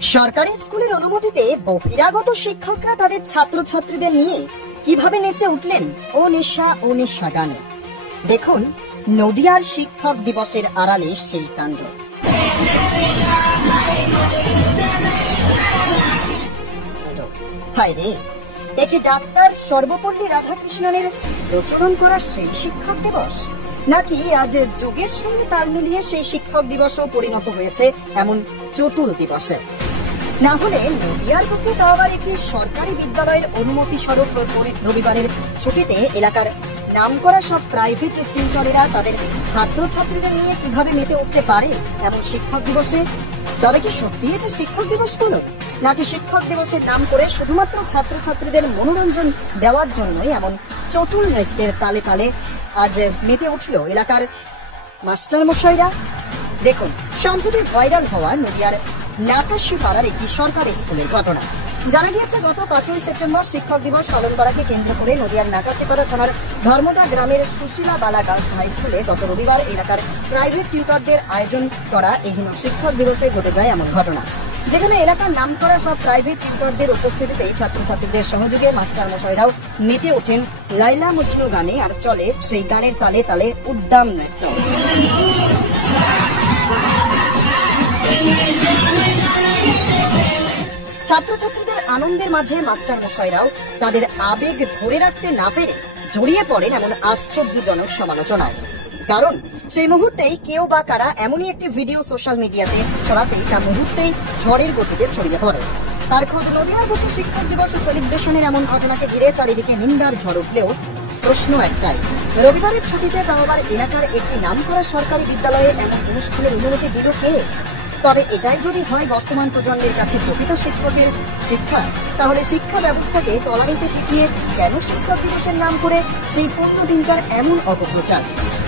সরকারি স্কুলের অনুমতিতে বহিরাগত শিক্ষকরা তাদের ছাত্রছাত্রীদের নিয়ে কিভাবে নেচে উঠলেন ও নেশা গানে। দেখুন নদিয়ার শিক্ষক দিবসের আড়ালে সেই কাণ্ড। হায় রে, একে ডাক্তার সর্বপল্লী রাধাকৃষ্ণনের প্রচলন করা সেই শিক্ষক দিবস, নাকি আজ যুগের সঙ্গে তাল মিলিয়ে সেই শিক্ষক দিবসও পরিণত হয়েছে এমন চটুল দিবসে? না হলে নদিয়ার পক্ষে তাও আবার একটি সরকারি বিদ্যালয়ের অনুমতি স্বরূপ রবিবারের ছুটিতে এলাকার নামকরা সব প্রাইভেট টিউটরেরা তাদের ছাত্রছাত্রীদের নিয়ে কিভাবে মেতে উঠতে পারে এমন শিক্ষক দিবসে? তবে কি সত্যি এটা শিক্ষক দিবস হলো, নাকি শিক্ষক দিবসের নাম করে শুধুমাত্র ছাত্রছাত্রীদের মনোরঞ্জন দেওয়ার জন্যই এমন চটুল নৃত্যের তালে তালে আজ মেতে উঠল এলাকার মাস্টার মশাইরা? দেখুন সম্প্রতি ভাইরাল হওয়া নদিয়ার নাকাশি পাড়ার একটি সরকারি স্কুলের ঘটনা। জানা গিয়েছে গত 5ই সেপ্টেম্বর শিক্ষক দিবস পালন করাকে কেন্দ্র করে নদিয়ার নাকাশিপাড়া থানার ধর্মদা গ্রামের সুশীলা বালা গার্লস হাই স্কুলে গত রবিবার এলাকার প্রাইভেট টিউটরদের আয়োজন করা এহেন শিক্ষক দিবসে ঘটে যায় এমন ঘটনা, যেখানে এলাকার নামকরা সব প্রাইভেট টিউটরদের উপস্থিতিতে ছাত্রছাত্রীদের সহযোগে মাস্টার মশাইরাও মেতে ওঠেন লাইলা মজনু গানে, আর চলে সেই গানের তালে তালে উদ্দাম নৃত্য। ছাত্রছাত্রীদের আনন্দের মাঝে মাস্টার মশাইরাও তাদের আবেগ ধরে রাখতে না পেরে জড়িয়ে পড়েন এমন আশ্চর্যজনক সমালোচনায়। কারণ সেই মুহূর্তেই কেউ বা কারা এমনই একটি ভিডিও সোশ্যাল মিডিয়াতে ছড়াতেই তা মুহূর্তেই ঝড়ের গতিতে ছড়িয়ে পড়ে। তার খোদ নদিয়ার বুকে শিক্ষক দিবস সেলিব্রেশনের এমন ঘটনাকে ঘিরে চারিদিকে নিন্দার ঝড় উঠলেও প্রশ্ন একটাই, রবিবারের ছুটিতে তাও আবার এলাকার একটি নামকরা সরকারি বিদ্যালয়ে এমন অনুষ্ঠানের অনুমতি দিল কে? তবে এটাই যদি হয় বর্তমান প্রজন্মের কাছে প্রকৃত শিক্ষকের শিক্ষা, তাহলে শিক্ষা ব্যবস্থাকে তলানিতে ঠেকিয়ে কেন শিক্ষক দিবসের নাম করে সেই পূর্ণ দিনটার এমন অপপ্রচার?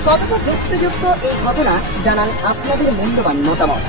কতটা যুক্তিযুক্ত এই ঘটনা জানান আপনাদের মূল্যবান মতামত।